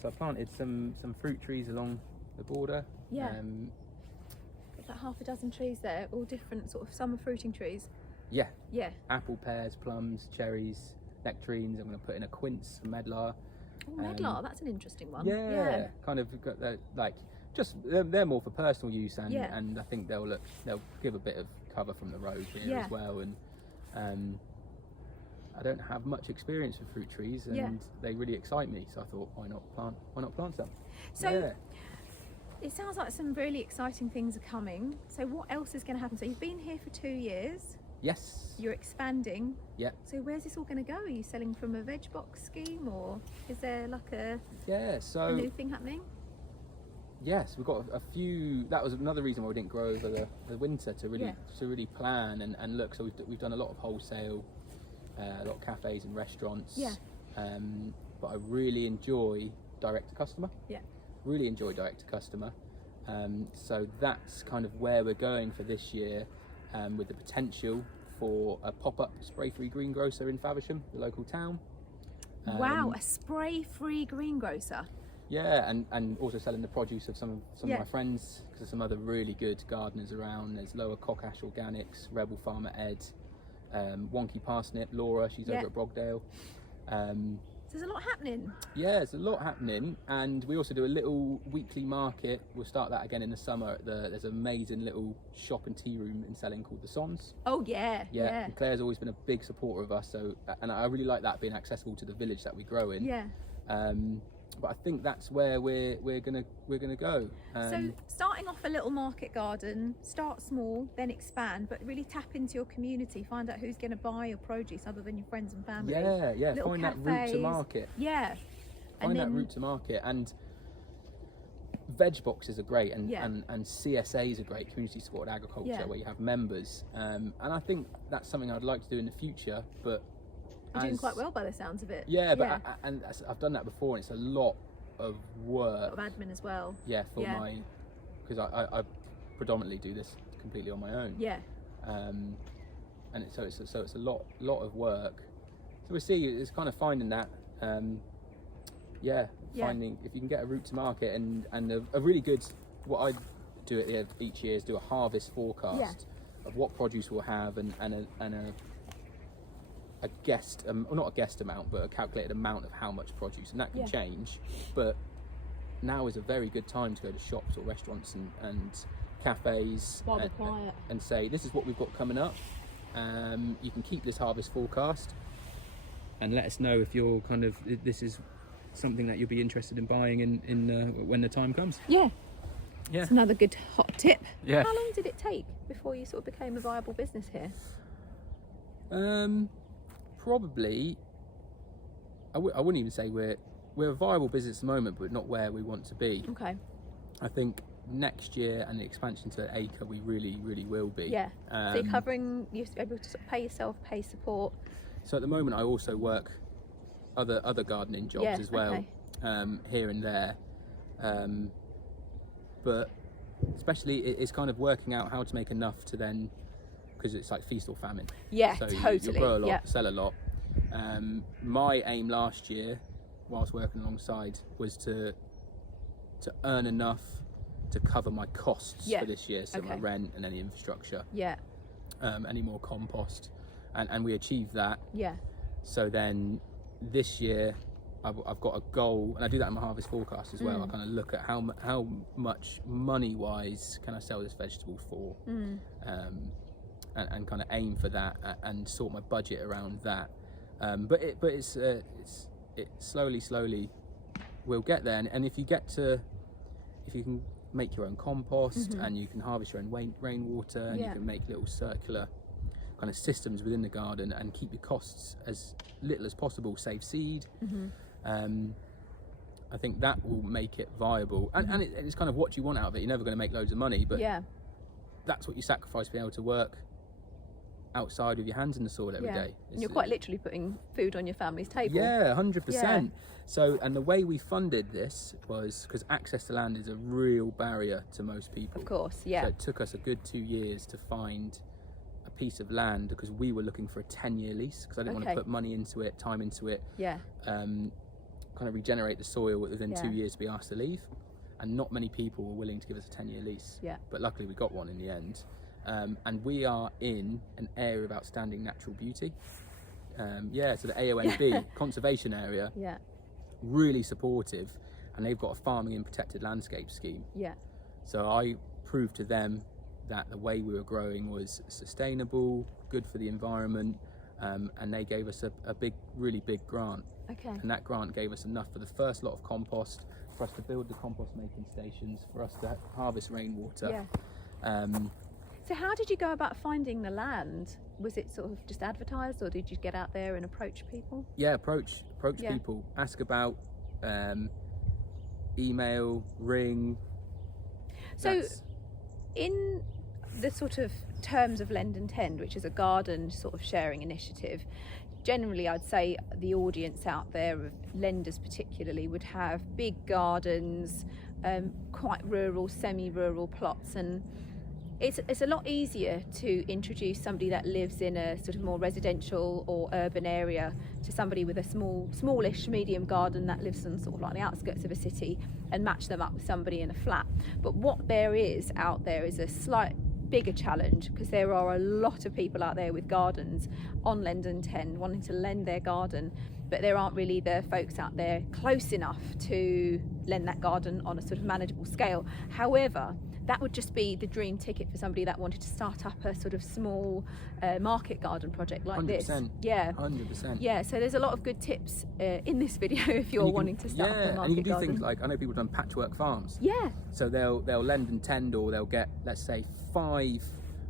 So I planted some fruit trees along the border. Yeah. Got that half a dozen trees there, all different sort of summer fruiting trees. Yeah. Yeah. Apple, pears, plums, cherries, nectarines. I'm going to put in a quince from medlar. Oh, medlar, that's an interesting one. Yeah. Kind of got that, like, just they're more for personal use, and I think they'll give a bit of cover from the road here as well. And I don't have much experience with fruit trees, and they really excite me. So I thought, why not plant some? So it sounds like some really exciting things are coming. So what else is going to happen? So you've been here for 2 years. Yes. You're expanding. Yeah. So where's this all going to go? Are you selling from a veg box scheme, or is there like a new thing happening? Yes, we've got a few. That was another reason why we didn't grow over the winter, to really plan and look. So we've done a lot of wholesale, a lot of cafes and restaurants. Yeah. But I really enjoy direct to customer. Yeah. Really enjoy direct to customer. So that's kind of where we're going for this year, with the potential for a pop-up spray-free greengrocer in Faversham, the local town. Wow, a spray-free greengrocer. Yeah, and also selling the produce of some of my friends, because there's some other really good gardeners around. There's Lower Cockash Organics, Rebel Farmer Ed, Wonky Parsnip, Laura, she's over at Brogdale. So there's a lot happening. Yeah, there's a lot happening, and we also do a little weekly market. We'll start that again in the summer. There's an amazing little shop and tea room in Selling called the Sons. Oh yeah. And Claire's always been a big supporter of us, so and I really like that, being accessible to the village that we grow in. Yeah. But I think that's where we're gonna go. So starting off a little market garden, start small, then expand, but really tap into your community. Find out who's going to buy your produce other than your friends and family. Yeah. Little Find cafes. that route to market. Yeah. Find that route to market, and veg boxes are great, and CSAs are great, community supported agriculture, where you have members. And I think that's something I'd like to do in the future, but. You're doing quite well by the sounds of it. Yeah, but and I've done that before, and it's a lot of work. A lot of admin as well. Yeah, because I predominantly do this completely on my own. Yeah. And so it's a lot of work. So we'll see. It's kind of finding that. Finding if you can get a route to market, and a really good. What I do each year is do a harvest forecast of what produce we'll have, and a guessed, not a guessed amount, but a calculated amount of how much produce, and that can change. But now is a very good time to go to shops or restaurants and cafes and say, this is what we've got coming up. You can keep this harvest forecast and let us know if you're this is something that you'll be interested in buying in when the time comes. Yeah. It's another good hot tip. Yeah. How long did it take before you sort of became a viable business here? Probably, I wouldn't even say we're a viable business at the moment, but not where we want to be. Okay. I think next year and the expansion to an acre, we really will be. Yeah. So you're able to sort of pay yourself, pay support. So at the moment, I also work other gardening jobs as well, here and there. But especially, it's kind of working out how to make enough to then. Because it's like feast or famine. Yeah, so totally. You grow a lot, sell a lot. My aim last year, whilst working alongside, was to earn enough to cover my costs for this year, so my rent and any infrastructure. Yeah. Any more compost, and we achieved that. Yeah. So then this year, I've got a goal, and I do that in my harvest forecast as well. I kind of look at how much money-wise can I sell this vegetable for. And kind of aim for that and sort my budget around that, but it's slowly we'll get there. And if you can make your own compost, and you can harvest your own rainwater, and you can make little circular kind of systems within the garden and keep your costs as little as possible, save seed. I think that will make it viable, and it's kind of what you want out of it. You're never going to make loads of money, but that's what you sacrifice being able to work outside with your hands in the soil every day. And you're quite literally putting food on your family's table. Yeah, 100%. So, and the way we funded this was because access to land is a real barrier to most people. Of course, yeah. So it took us a good 2 years to find a piece of land, because we were looking for a 10-year lease, because I didn't want to put money into it, time into it. Yeah. kind of regenerate the soil within Yeah. 2 years to be asked to leave, and not many people were willing to give us a 10-year lease. Yeah. But luckily we got one in the end. And we are in an area of outstanding natural beauty. So the AONB conservation area, Yeah. really supportive, and they've got a farming and protected landscape scheme. Yeah. So I proved to them that the way we were growing was sustainable, good for the environment, and they gave us a really big grant. Okay. And that grant gave us enough for the first lot of compost, for us to build the compost making stations, for us to harvest rainwater. Yeah. So how did you go about finding the land? Was it sort of just advertised, or did you get out there and approach people? Yeah, approach Yeah. people, ask about, email, ring. So in the sort of terms of Lend and Tend, which is a garden sort of sharing initiative, generally I'd say the audience out there, of lenders particularly, would have big gardens, quite rural, semi-rural plots, and it's a lot easier to introduce somebody that lives in a sort of more residential or urban area to somebody with a smallish medium garden that lives on sort of like the outskirts of a city, and match them up with somebody in a flat. But what there is out there is a slight bigger challenge, because there are a lot of people out there with gardens on Lend and Tend wanting to lend their garden, but there aren't really the folks out there close enough to lend that garden on a sort of manageable scale. However, that would just be the dream ticket for somebody that wanted to start up a sort of small market garden project like 100%. this. Yeah, 100%. yeah. So there's a lot of good tips in this video if you're wanting to start up a market garden. and you can do things like, I know people have done patchwork farms. Yeah. So they'll lend and tend, or they'll get, let's say, 5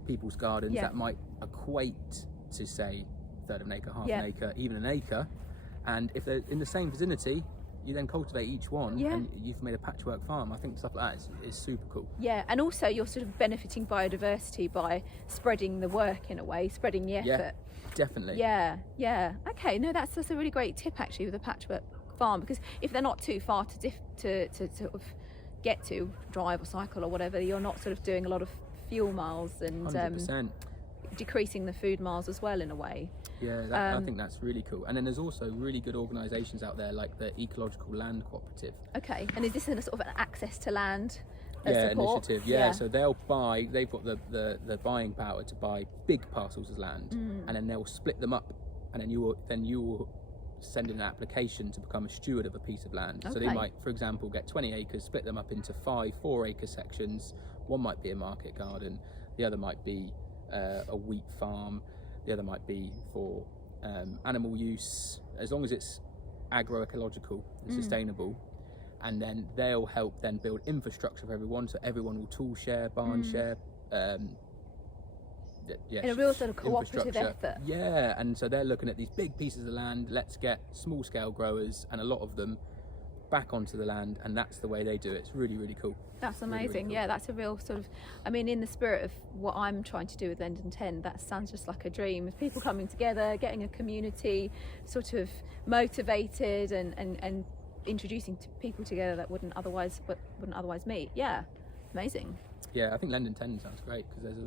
people's gardens that might equate to, say, a third of an acre, half an acre, even an acre. And if they're in the same vicinity, you then cultivate each one, and you've made a patchwork farm. I think stuff like that is super cool. Yeah, and also you're sort of benefiting biodiversity by spreading the work in a way, spreading the effort. Yeah, definitely. Yeah, yeah. Okay, no, that's a really great tip actually with a patchwork farm, because if they're not too far to sort of get to, drive or cycle or whatever, you're not sort of doing a lot of fuel miles and 100%. Decreasing the food miles as well in a way. Yeah, I think that's really cool. And then there's also really good organisations out there like the Ecological Land Cooperative. Okay, and is this in a sort of an access to land support? Initiative? Yeah, so they've got the buying power to buy big parcels of land, and then they'll split them up, and then you will send in an application to become a steward of a piece of land. Okay. So they might, for example, get 20 acres, split them up into 5 4-acre sections. One might be a market garden, the other might be a wheat farm, the other might be for animal use, as long as it's agroecological and sustainable. And then they'll help then build infrastructure for everyone, so everyone will tool share, barn share, in a real sort of cooperative effort. Yeah, and so they're looking at these big pieces of land, let's get small scale growers and a lot of them back onto the land, and that's the way they do it. It's really, really cool. That's amazing. Really, really cool. Yeah, that's a real sort of, I mean, in the spirit of what I'm trying to do with Lend and Tend, that sounds just like a dream, of people coming together, getting a community sort of motivated and introducing people together that wouldn't otherwise meet. Yeah, amazing. Yeah, I think Lend and Tend sounds great, because there's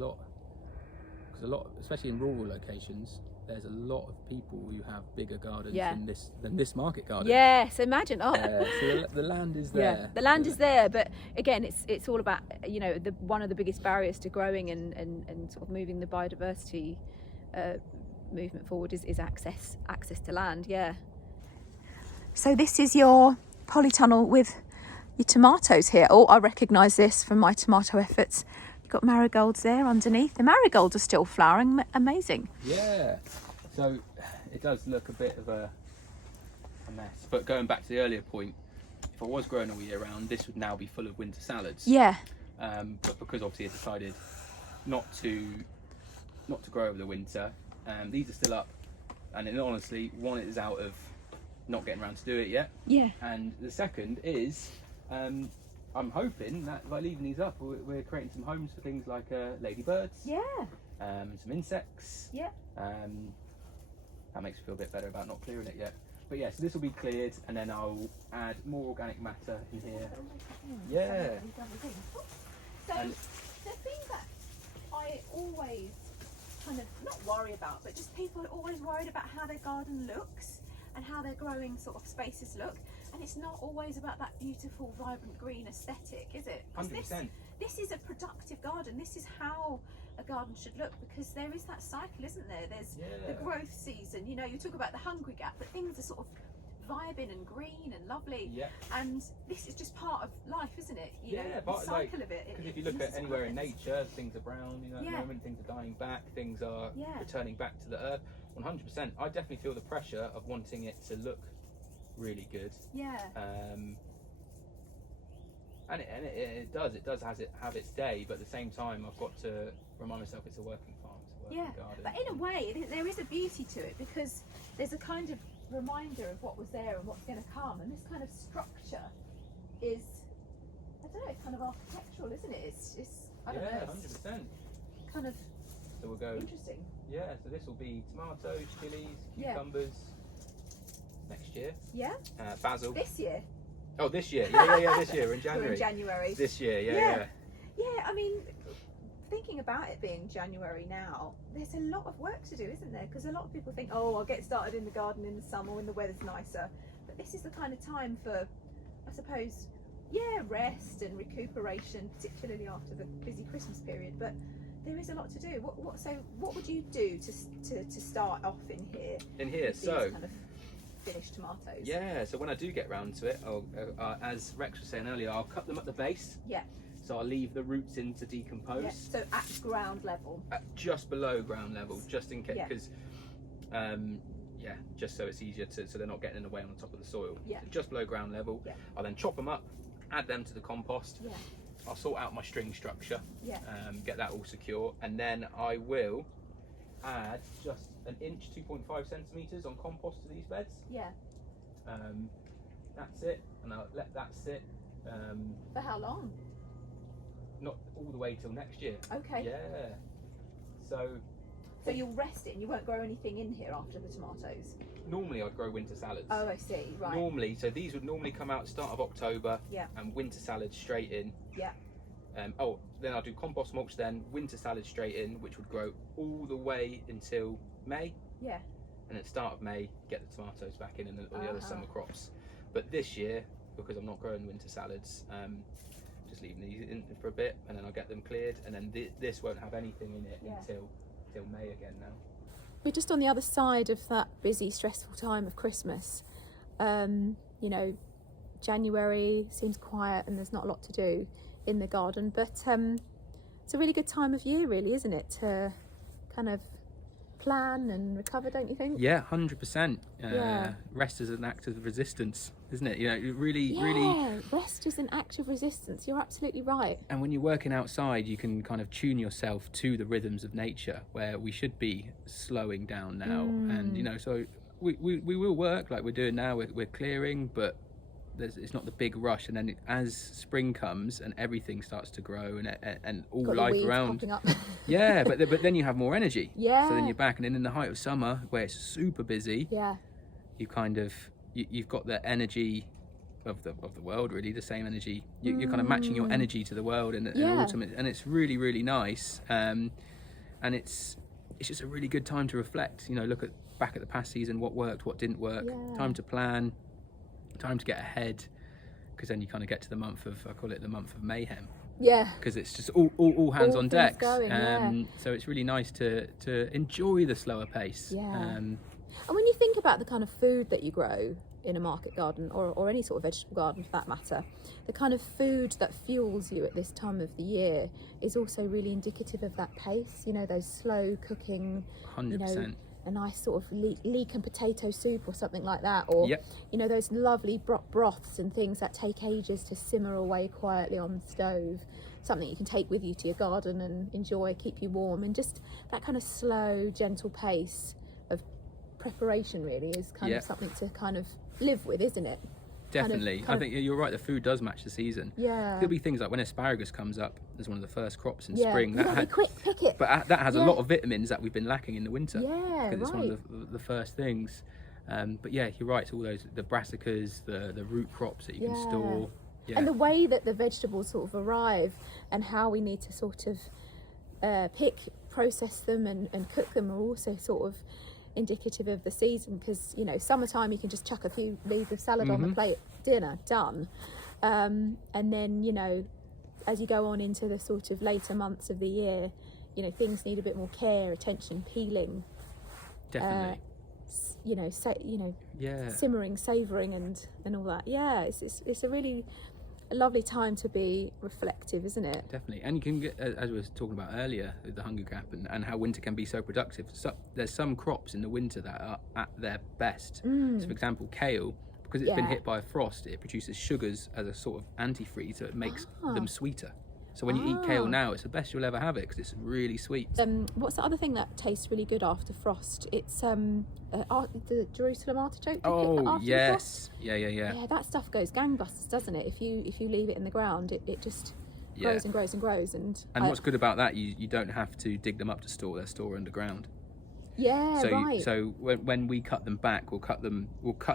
a lot, especially in rural locations, there's a lot of people who have bigger gardens than this market garden. Yes, imagine. Oh, so the land is there. Yeah, the land is there, but again, it's all about, you know, one of the biggest barriers to growing and sort of moving the biodiversity movement forward is access to land. Yeah. So this is your polytunnel with your tomatoes here. Oh, I recognise this from my tomato efforts. Got marigolds there underneath. The marigolds are still flowering. Amazing. Yeah, so it does look a bit of a mess, but going back to the earlier point, if I was growing all year round, this would now be full of winter salads. Yeah. But because obviously I decided not to grow over the winter, these are still up, and then honestly, one is out of not getting around to do it yet. Yeah. And the second is I'm hoping that by leaving these up, we're creating some homes for things like ladybirds. Yeah. Some insects. Yeah. That makes me feel a bit better about not clearing it yet. But yeah, so this will be cleared, and then I'll add more organic matter in here. Yeah. So the thing that I always kind of not worry about, but just people are always worried about how their garden looks and how their growing sort of spaces look. And it's not always about that beautiful, vibrant green aesthetic, is it? 100%. This is a productive garden. This is how a garden should look, because there is that cycle, isn't there? There's the growth season. You know, you talk about the hungry gap, but things are sort of vibing and green and lovely. Yeah. And this is just part of life, isn't it? You know, the cycle of it. Because if you look at anywhere in nature, things are brown. You know, at the moment things are dying back. Things are returning back to the earth. 100%. I definitely feel the pressure of wanting it to look really good. Yeah. And it does have its day, but at the same time I've got to remind myself it's a working farm, it's a working garden. But in a way there is a beauty to it, because there's a kind of reminder of what was there and what's going to come, and this kind of structure is, I don't know, it's kind of architectural, isn't it? It's I don't know, 100%. Kind of so we'll go interesting. Yeah, so this will be tomatoes, chilies, cucumbers next year. Yeah. Basil. This year. Oh, this year. Yeah, this year. We're in January. We're in January. This year, yeah. Yeah, I mean, thinking about it being January now, there's a lot of work to do, isn't there? Because a lot of people think, oh, I'll get started in the garden in the summer when the weather's nicer. But this is the kind of time for, I suppose, rest and recuperation, particularly after the busy Christmas period. But there is a lot to do. What would you do to start off in here? In here, so kind of finished tomatoes. Yeah, so when I do get round to it, I'll, as Rex was saying earlier, I'll cut them at the base. Yeah. So I'll leave the roots in to decompose. Yeah. So at ground level. Just below ground level, just in case, because just so it's easier so they're not getting in the way on top of the soil. Yeah. So just below ground level. Yeah. I'll then chop them up, add them to the compost. Yeah. I'll sort out my string structure. Yeah. Get that all secure, and then I will add just an inch, 2.5 centimeters on compost to these beds. Yeah. That's it, and I'll let that sit. For how long? Not all the way till next year. Okay. Yeah. So you'll rest it, and you won't grow anything in here after the tomatoes? Normally I'd grow winter salads. Oh, I see, right. Normally, so these would normally come out start of October. Yeah. And winter salads straight in. Yeah. Then I'll do compost mulch, then winter salad straight in, which would grow all the way until May. Yeah. And at the start of May, get the tomatoes back in and all the other summer crops. But this year, because I'm not growing winter salads, just leaving these in for a bit, and then I'll get them cleared, and then this won't have anything in it until May again now. We're just on the other side of that busy, stressful time of Christmas. You know, January seems quiet and there's not a lot to do in the garden, but it's a really good time of year, really, isn't it, to kind of plan and recover, don't you think? Yeah, 100%. Rest is an act of resistance, isn't it? You know, really. Rest is an act of resistance. You're absolutely right. And when you're working outside, you can kind of tune yourself to the rhythms of nature, where we should be slowing down now. And you know, so we will work like we're doing now. We're clearing, but it's not the big rush. And then as spring comes and everything starts to grow and all got life around, but then you have more energy. Yeah. So then you're back, and then in the height of summer, where it's super busy, you kind of you've got the energy of the world, really, the same energy. You're kind of matching your energy to the world in autumn, and it's really, really nice. And it's just a really good time to reflect. You know, look back at the past season, what worked, what didn't work. Time to plan. Time to get ahead, because then you kind of get to the month of, I call it the month of mayhem. Yeah. Because it's just all hands on deck. So it's really nice to enjoy the slower pace. Yeah. And when you think about the kind of food that you grow in a market garden, or any sort of vegetable garden for that matter, the kind of food that fuels you at this time of the year is also really indicative of that pace. You know, those slow cooking. 100%. You know, a nice sort of leek and potato soup or something like that, or you know, those lovely broths and things that take ages to simmer away quietly on the stove, something you can take with you to your garden and enjoy, keep you warm, and just that kind of slow, gentle pace of preparation really is kind of something to kind of live with, isn't it? Definitely. I think you're right, the food does match the season. Yeah. There'll be things like when asparagus comes up as one of the first crops in spring. Quick, pick it. But that has a lot of vitamins that we've been lacking in the winter. Yeah, because it's one of the first things. But yeah, you're right, it's all those, the brassicas, the root crops that you can store. Yeah. And the way that the vegetables sort of arrive and how we need to sort of pick, process them and cook them are also sort of indicative of the season, because you know, summertime you can just chuck a few leaves of salad on the plate dinner, done. And then, you know, as you go on into the sort of later months of the year, you know, things need a bit more care, attention, peeling. Definitely. You know, yeah, simmering, savouring, and all that. Yeah, it's a really lovely time to be reflective, isn't it? Definitely. And you can get, as we were talking about earlier, the hunger gap and how winter can be so productive. So there's some crops in the winter that are at their best. So for example, kale, because it's been hit by a frost, it produces sugars as a sort of antifreeze, so it makes them sweeter. So when you eat kale now, it's the best you'll ever have it because it's really sweet. What's the other thing that tastes really good after frost? It's the Jerusalem artichoke. Oh yes, yeah. Yeah, that stuff goes gangbusters, doesn't it? If you leave it in the ground, it just grows and grows and grows. And what's good about that, you don't have to dig them up to store; they're stored underground. Yeah, right. So when we cut them back, we'll cut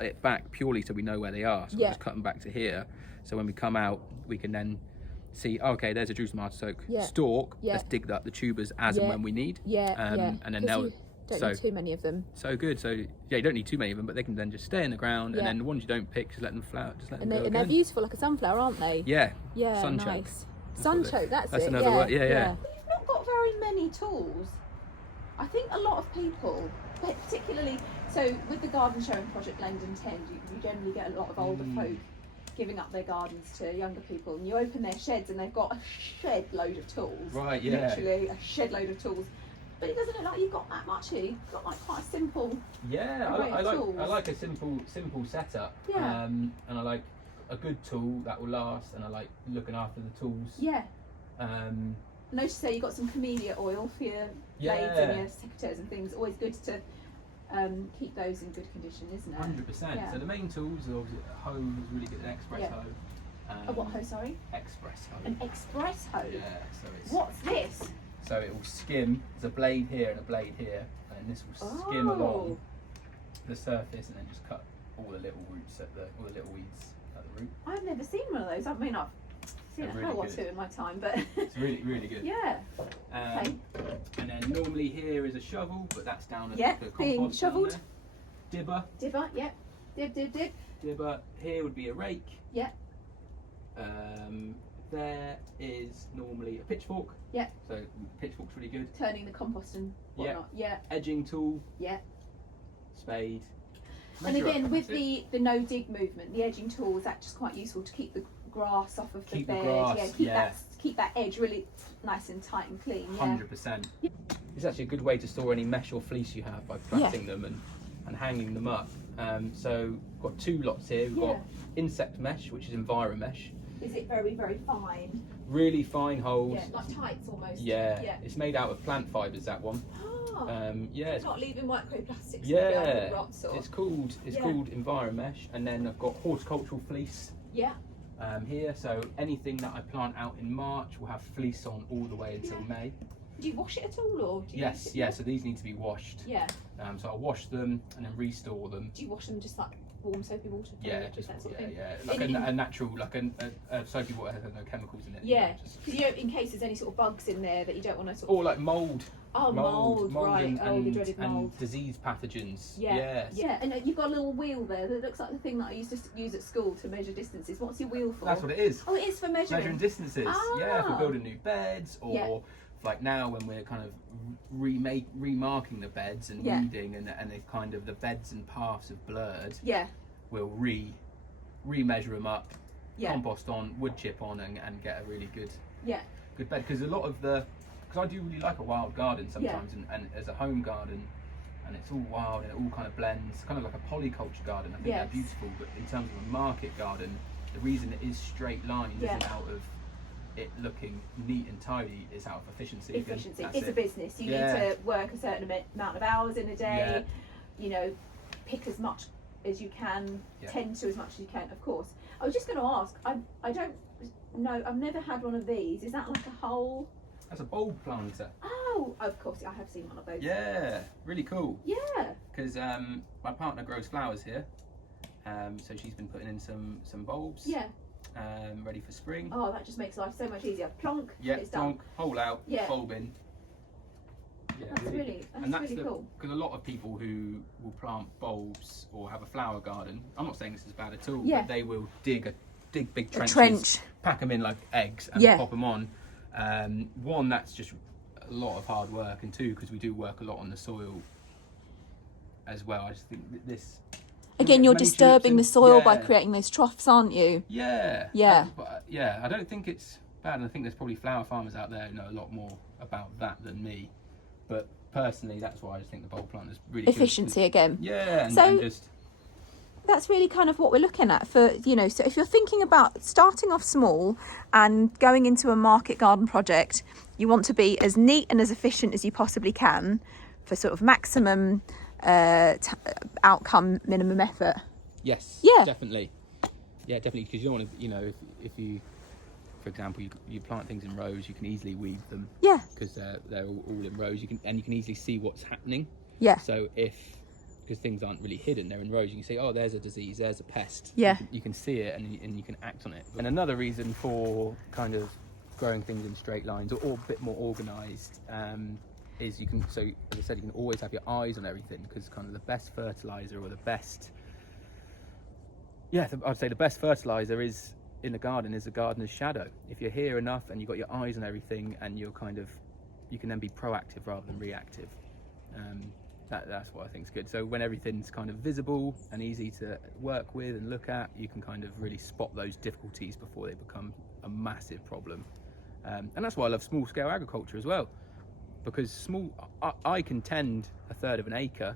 it back purely so we know where they are. So we'll just cut them back to here. So when we come out, we can then see, okay, there's a Jerusalem artichoke stalk. Let's dig up the tubers as and when we need. And then they'll don't need too many of them. So good. So yeah, you don't need too many of them, but they can then just stay in the ground, and then the ones you don't pick, just let them flower. Just let them go and they're beautiful, like a sunflower, aren't they? Yeah. Yeah. Sunchoke. Nice. Sunchoke. That's it. Another word. Yeah. We've not got very many tools. I think a lot of people, particularly so with the garden sharing project Lendon Tend, you generally get a lot of older folk giving up their gardens to younger people, and you open their sheds and they've got a shed load of tools. Right, yeah. Literally a shed load of tools. But it doesn't look like you've got that much here. You've got like quite a simple I like a simple setup. Yeah. And I like a good tool that will last, and I like looking after the tools. Yeah. Notice there you've got some camellia oil for your blades and your secateurs and things. Always good to keep those in good condition, isn't it? 100%. Yeah. So the main tools are obviously a hoe is really good, an express hoe. A what hoe, sorry? Express hoe. An express hoe? Yeah, so it's... What's this? So it will skim, there's a blade here and a blade here, and this will skim along the surface and then just cut all the little roots all the little weeds at the root. I've never seen one of those. I mean, I've seen a hoe or two in my time, but it's really, really good. Yeah. Okay. And then normally here is a shovel, but that's down at the compost. Being shoveled. Dibber. Dibber, yep. Dib. Dibber. Here would be a rake. Yep. There is normally a pitchfork. Yeah. So pitchfork's really good. Turning the compost and whatnot. Yeah. Edging tool. Yeah. Spade. And again, with the no dig movement, the edging tool is that just quite useful to keep the grass off of the bed. Keep that edge really nice and tight and clean. 100%. Yeah. It's actually a good way to store any mesh or fleece you have by plaiting them and hanging them up. So we've got two lots here. We've got insect mesh, which is enviromesh. Is it very, very fine? Really fine holes. Yeah, like tights almost. Yeah. It's made out of plant fibres, that one. It's not leaving microplastics. Yeah. It's called enviromesh, and then I've got horticultural fleece. Yeah. Here, so anything that I plant out in March will have fleece on all the way until May. Do you wash it at all, or do you Yes, so these need to be washed. Yeah. So I'll wash them and then restore them. Do you wash them just like warm soapy water? Just that sort of thing. Like a natural, like a soapy water has no chemicals in it. Yeah, because in case there's any sort of bugs in there that you don't want to sort of... Or like mould. Oh, mould, right. The dreaded mould. And disease pathogens. Yeah, and you've got a little wheel there that looks like the thing that I used to use at school to measure distances. What's your wheel for? That's what it is. Oh, it is for measuring distances. Yeah, for building new beds, or like now when we're kind of remarking the beds and weeding and if kind of the beds and paths have blurred. Yeah. We'll re-measure them up, compost on, wood chip on, and get a really good bed. Because a lot of because I do really like a wild garden sometimes, and as a home garden, and it's all wild and it all kind of blends, kind of like a polyculture garden. I think they're beautiful, but in terms of a market garden, the reason it is straight lines isn't out of it looking neat and tidy, it's out of efficiency. It's a business. You need to work a certain amount of hours in a day, pick as much as you can, tend to as much as you can, of course. I was just going to ask, I don't know, I've never had one of these. Is that like a whole... That's a bulb planter. Oh, of course, I have seen one of those. Yeah, really cool. Yeah. Because my partner grows flowers here, so she's been putting in some bulbs. Yeah. Ready for spring. Oh, that just makes life so much easier. Plonk, it's done. Plonk, hole out, bulb in. That's really cool. Because a lot of people who will plant bulbs or have a flower garden, I'm not saying this is bad at all, Yeah. but they will dig big trenches, trench. pack them in like eggs and pop them on. One, that's just a lot of hard work, and two, because we do work a lot on the soil as well. I just think that this... Again, you're disturbing the soil by creating those troughs, aren't you? Yeah. Yeah. But I don't think it's bad, and I think there's probably flower farmers out there who know a lot more about that than me. But personally, that's why I just think the bulb plant is really efficiency good. Again. Yeah, and just... That's really kind of what we're looking at for, you know, so if you're thinking about starting off small and going into a market garden project, you want to be as neat and as efficient as you possibly can for sort of maximum outcome, minimum effort. Yes. Yeah. Definitely. Yeah, definitely. Because you don't want to, you know, if you, for example, you plant things in rows, you can easily weed them. Yeah. Because they're all in rows. You can easily see what's happening. Yeah. So because things aren't really hidden, they're in rows, you can see, oh, there's a disease, there's a pest. Yeah. You can see it and you can act on it. And another reason for kind of growing things in straight lines or a bit more organised is you can, so as I said, you can always have your eyes on everything, because kind of the best fertiliser or the best, I'd say the best fertiliser is in the garden is the gardener's shadow. If you're here enough and you've got your eyes on everything, and you can then be proactive rather than reactive. That's what I think is good. So when everything's kind of visible and easy to work with and look at, you can kind of really spot those difficulties before they become a massive problem. And that's why I love small scale agriculture as well, because I can tend a third of an acre,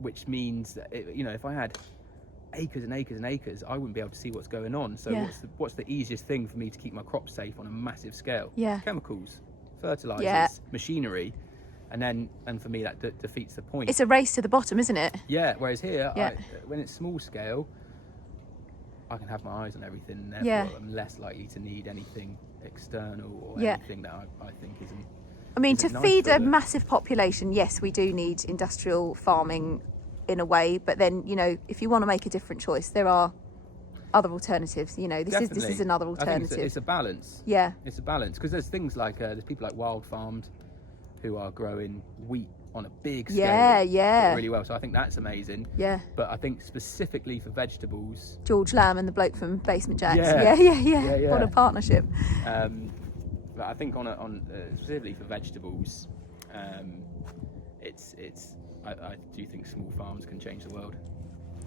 which means that if I had acres and acres and acres, I wouldn't be able to see what's going on. So what's the easiest thing for me to keep my crops safe on a massive scale? Chemicals, fertilizers, machinery, and for me that defeats the point. It's a race to the bottom, isn't it? Yeah. Whereas here, when it's small scale, I can have my eyes on everything, and therefore I'm less likely to need anything external or anything that I think isn't. I mean, to nice feed a massive population, yes, we do need industrial farming in a way, but then if you want to make a different choice, there are other alternatives. This is another alternative. I think it's a balance. Yeah, it's a balance, because there's things like there's people like Wild Farmed who are growing wheat on a big scale really well, so I think that's amazing. But I think specifically for vegetables, George Lamb and the bloke from Basement Jacks, yeah. What a partnership. But I think on specifically for vegetables, I do think small farms can change the world.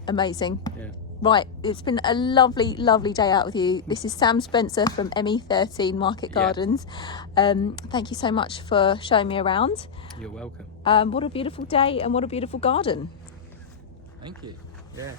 Amazing. Yeah. Right, it's been a lovely, lovely day out with you. This is Sam Spencer from ME13 Market Gardens. Thank you so much for showing me around. You're welcome. What a beautiful day and what a beautiful garden. Thank you. Yeah.